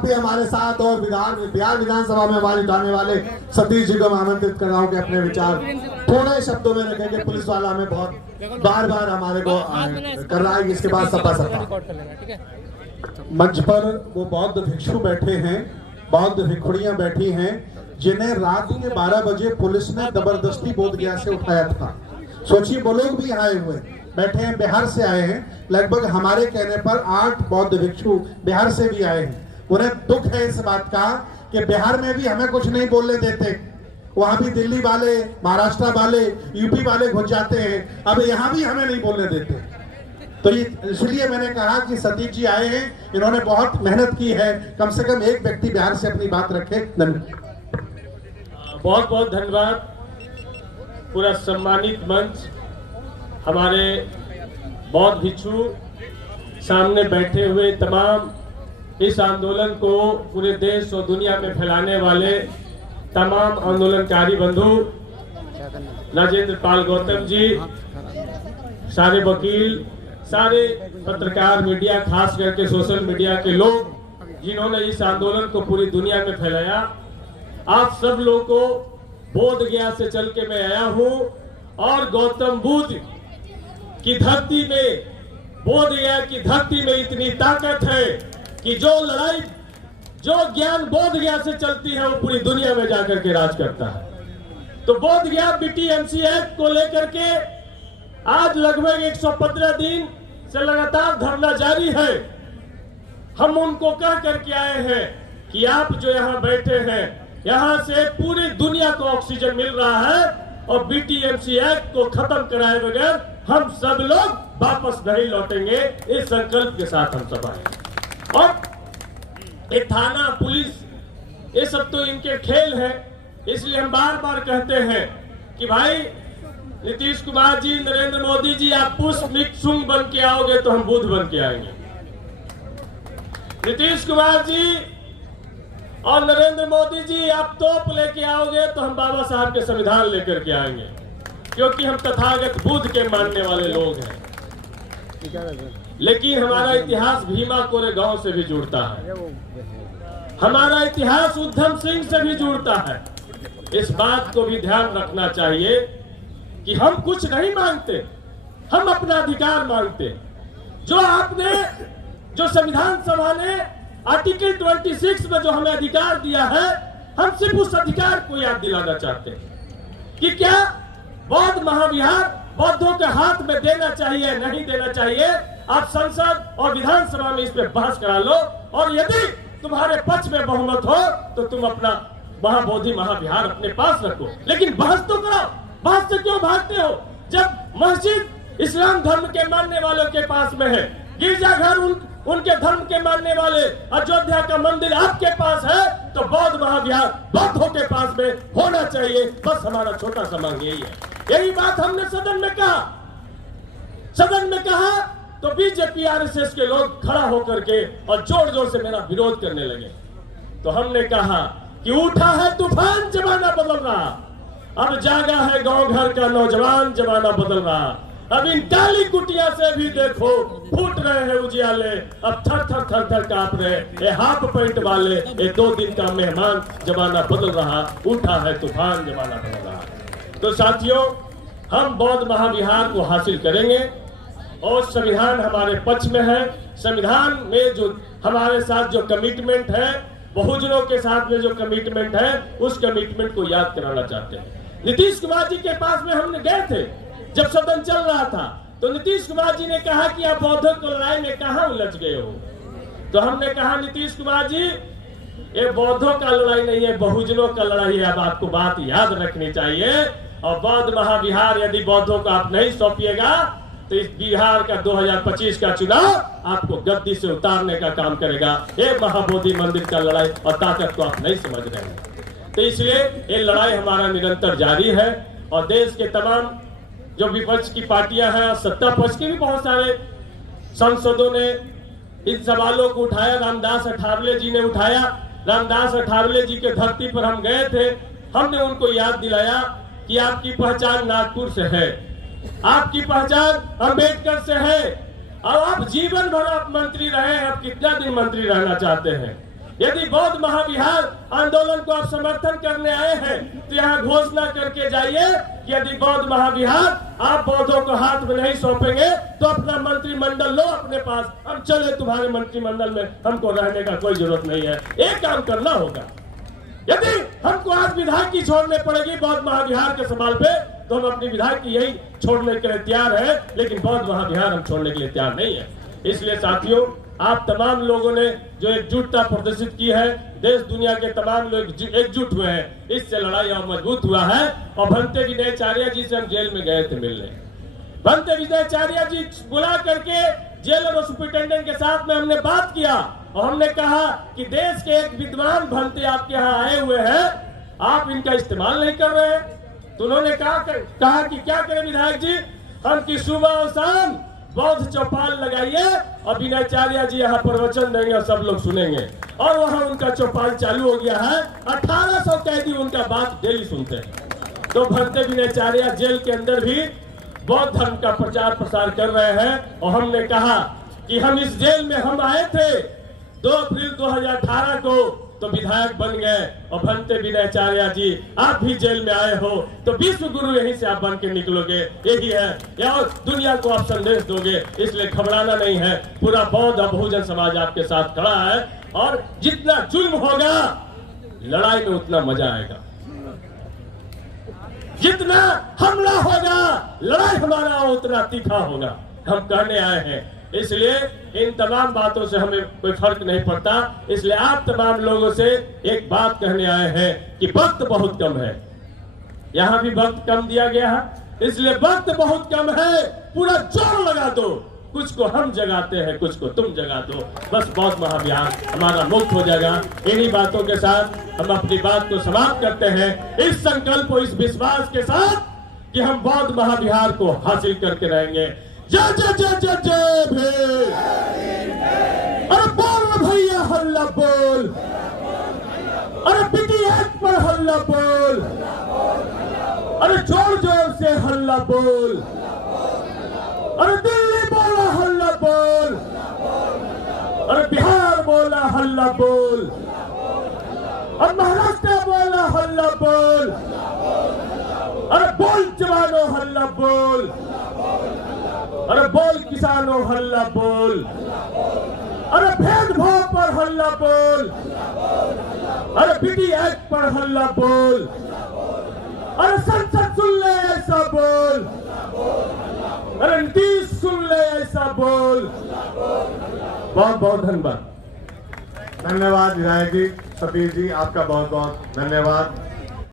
आप भी हमारे साथ और बिहार विधानसभा में आवाज उठाने वाले सतीश जी को मैं आमंत्रित कर रहा हूँ कि अपने विचार थोड़े शब्दों में रखेंगे। पुलिस वाला हमें बहुत बार हमारे को कर रहा है, इसके बाद सपा मंच पर वो बौद्ध भिक्षु बैठे हैं, बौद्ध भिक्षुड़ियां बैठी हैं, जिन्हें रात के 12 बजे पुलिस ने जबरदस्ती बोधगया से उठाया था। सोचिए, वो लोग भी आए हुए बैठे हैं, बिहार से आए हैं। लगभग हमारे कहने पर 8 बौद्ध भिक्षु बिहार से भी आए हैं। उन्हें दुख है इस बात का कि बिहार में भी हमें कुछ नहीं बोलने देते, वहां भी दिल्ली वाले, महाराष्ट्र वाले, यूपी वाले घुस जाते हैं, अब यहाँ भी हमें नहीं बोलने देते। तो इसलिए मैंने कहा कि सतीश जी आए हैं, इन्होंने बहुत मेहनत की है, कम से कम एक व्यक्ति बिहार से अपनी बात रखे। बहुत बहुत धन्यवाद। पूरा सम्मानित मंच, हमारे बौद्ध भिक्षु, सामने बैठे हुए तमाम इस आंदोलन को पूरे देश और दुनिया में फैलाने वाले तमाम आंदोलनकारी बंधु, राजेंद्र पाल गौतम जी, सारे वकील, सारे पत्रकार, मीडिया, खास करके सोशल मीडिया के लोग जिन्होंने इस आंदोलन को पूरी दुनिया में फैलाया, आप सब लोगों को बोधगया से चल के मैं आया हूं और गौतम बुद्ध की धरती में, बोधगया की धरती में इतनी ताकत है कि जो लड़ाई, जो ज्ञान बोधगया से चलती है वो पूरी दुनिया में जाकर के राज करता है। तो बोधगया बीटीएमसी एक्ट को लेकर के आज लगभग 115 दिन से लगातार धरना जारी है। हम उनको कह करके आए हैं कि आप जो यहाँ बैठे हैं, यहाँ से पूरी दुनिया को ऑक्सीजन मिल रहा है और बीटीएमसी एक्ट को खत्म कराए बगैर हम सब लोग वापस नहीं लौटेंगे। इस संकल्प के साथ हम सब आए। और ये थाना, पुलिस, ये सब तो इनके खेल है, इसलिए हम बार बार कहते हैं कि भाई नीतीश कुमार जी, नरेंद्र मोदी जी, आप पुष्प मिक्षुंग बन के आओगे तो हम बुद्ध बन के आएंगे। नीतीश कुमार जी और नरेंद्र मोदी जी, आप तोप लेके आओगे तो हम बाबा साहब के संविधान लेकर के आएंगे, क्योंकि हम तथागत बुद्ध के मानने वाले लोग हैं। लेकिन हमारा इतिहास भीमा कोरेगांव से भी जुड़ता है, हमारा इतिहास उधम सिंह से भी जुड़ता है। इस बात को भी ध्यान रखना चाहिए कि हम कुछ नहीं मांगते, हम अपना अधिकार मांगते। जो आपने, जो संविधान सभा ने आर्टिकल 26 में जो हमें अधिकार दिया है, हम सिर्फ उस अधिकार को याद दिलाना चाहते हैं कि क्या बौद्ध महाविहार बौद्धों के हाथ में देना चाहिए, नहीं देना चाहिए। आप संसद और विधानसभा में इस पे बहस करा लो, और यदि तुम्हारे पक्ष में बहुमत हो तो तुम अपना महाबोधि महाविहार अपने पास रखो, लेकिन बहस तो करो। बहस से क्यों भागते हो? जब मस्जिद इस्लाम धर्म के मानने वालों के पास में है, गिरजाघर उनके धर्म के मानने वाले, अयोध्या का मंदिर आपके पास है, तो बौद्ध महाविहार बौद्धों के पास में होना चाहिए। बस हमारा छोटा सा मांग यही है। यही बात हमने सदन में कहा। सदन में कहा तो बीजेपी आरएसएस के लोग खड़ा होकर के और जोर जोर से मेरा विरोध करने लगे। तो हमने कहा कि उठा है तूफान, जमाना बदल रहा, अब जागा है गांव घर का नौजवान, जमाना बदल रहा। अब इन काली कुटिया से भी देखो फूट रहे हैं उजियाले, अब थर थर थर थर कांप रहे ये हाफ पैंट वाले, ये 2 दिन का मेहमान, जमाना बदल रहा, उठा है तूफान, जमाना बदल रहा। तो साथियों, हम बौद्ध महाविहार को हासिल करेंगे और संविधान हमारे पक्ष में है। संविधान में जो हमारे साथ जो कमिटमेंट है, बहुजनों के साथ में जो कमिटमेंट है, उस कमिटमेंट को याद कराना चाहते हैं। नीतीश कुमार जी के पास में हमने गए थे जब सदन चल रहा था, तो नीतीश कुमार जी ने कहा कि आप बौद्धों की लड़ाई में कहां उलझ गए हो। तो हमने कहा नीतीश कुमार जी, ये बौद्धों का लड़ाई नहीं है, बहुजनों का लड़ाई है। अब आपको बात याद रखनी चाहिए। और बौद्ध महाविहार यदि बौद्धों को आप नहीं सौंपिएगा तो इस बिहार का 2025 का चुनाव आपको गद्दी से उतारने का काम करेगा। ये महाबोधि मंदिर का लड़ाई और ताकत को आप नहीं समझ रहे हैं। तो इसलिए ये लड़ाई हमारा निरंतर जारी है और देश के तमाम जो विपक्ष की पार्टियां हैं, सत्ता पक्ष के भी बहुत सारे सांसदों ने इन सवालों को उठाया। रामदास अठावले जी ने उठाया। रामदास अठावले जी के धरती पर हम गए थे, हमने उनको याद दिलाया कि आपकी पहचान नागपुर से है, आपकी पहचान अंबेडकर से है, और आप जीवन भर आप मंत्री रहे, आप कितना दिन मंत्री रहना चाहते हैं? यदि बौद्ध महाविहार आंदोलन को आप समर्थन करने आए हैं तो यहाँ घोषणा करके जाइए कि यदि बौद्ध महाविहार आप बौद्धों को हाथ में नहीं सौंपेंगे तो अपना मंत्रिमंडल लो अपने पास, हम चले तुम्हारे मंत्रिमंडल में, हमको रहने का कोई जरूरत नहीं है। एक काम करना होगा, यदि हमको आज विधायकी छोड़ने पड़ेगी बौद्ध महाविहार के सवाल पे तो हम अपनी विधायकी यही छोड़ने के लिए तैयार है, लेकिन बौद्ध महाविहार हम छोड़ने के लिए तैयार नहीं है। इसलिए साथियों, आप तमाम लोगों ने जो एकजुटता प्रदर्शित की है, देश दुनिया के तमाम लोग एकजुट हुए हैं, इससे लड़ाई और मजबूत हुआ है। और भंते विनयचार्य जी से हम जेल में गए थे मिलने, भंते विनयचार्य जी बुला करके जेलर सुपरिटेंडेंट के साथ में हमने बात किया और हमने कहा कि देश के एक विद्वान भंते आपके यहाँ आए हुए हैं, आप इनका इस्तेमाल नहीं कर रहे हैं। तो उन्होंने कहा कि क्या करें विधायक जी, हम की सुबह और शाम बौद्ध चौपाल लगाइए और विनयचार्य जी यहाँ प्रवचन देंगे और सब लोग सुनेंगे। और वहाँ उनका चौपाल चालू हो गया है, 1800 कैदी उनका बात डेली सुनते हैं। तो भंते विनयचार्य जेल के अंदर भी बौद्ध धर्म का प्रचार प्रसार कर रहे हैं। और हमने कहा कि हम इस जेल में हम आए थे 2 अप्रैल 2018 को तो विधायक बन गए, और भंते विनयचार्य जी आप भी जेल में आए हो तो विश्व गुरु यहीं से आप बन के निकलोगे, यही है, या दुनिया को आप संदेश दोगे। इसलिए घबराना नहीं है, पूरा बौद्ध और बहुजन समाज आपके साथ खड़ा है। और जितना जुल्म होगा लड़ाई में उतना मजा आएगा, जितना हमला होगा लड़ाई हमारा उतना तीखा होगा, हम कहने आए हैं। इसलिए इन तमाम बातों से हमें कोई फर्क नहीं पड़ता। इसलिए आप तमाम लोगों से एक बात कहने आए हैं कि वक्त बहुत कम है, यहाँ भी वक्त कम दिया गया है, इसलिए वक्त बहुत कम है, पूरा जोर लगा दो। कुछ को हम जगाते हैं, कुछ को तुम जगा दो, बस बौद्ध महाविहार हमारा मुक्त हो जाएगा। इन्हीं बातों के साथ हम अपनी बात को समाप्त करते हैं, इस संकल्प और इस विश्वास के साथ कि हम बौद्ध महाविहार को हासिल करके रहेंगे। जय जय जय जय जय भीम। अरे बोल भैया हल्ला बोल, अरे BTS पर हल्ला बोल, अरे जोर जोर से हल्ला बोल, अरे दिल्ली बोला हल्ला बोल, अरे बिहार बोला हल्ला बोल, और महाराष्ट्र बोला हल्ला बोल, अरे बोल जवानों हल्ला बोल, अरे बोल किसानों हल्ला बोल, अरे भेदभाव पर हल्ला बोल, अरे BTS पर हल्ला बोल, अरे संसद सुन ले ऐसा बोल, अरे नीतीश सुन ले ऐसा बोल। बहुत बहुत धन्यवाद। धन्यवाद विधायक जी, सतीश जी, आपका बहुत बहुत धन्यवाद।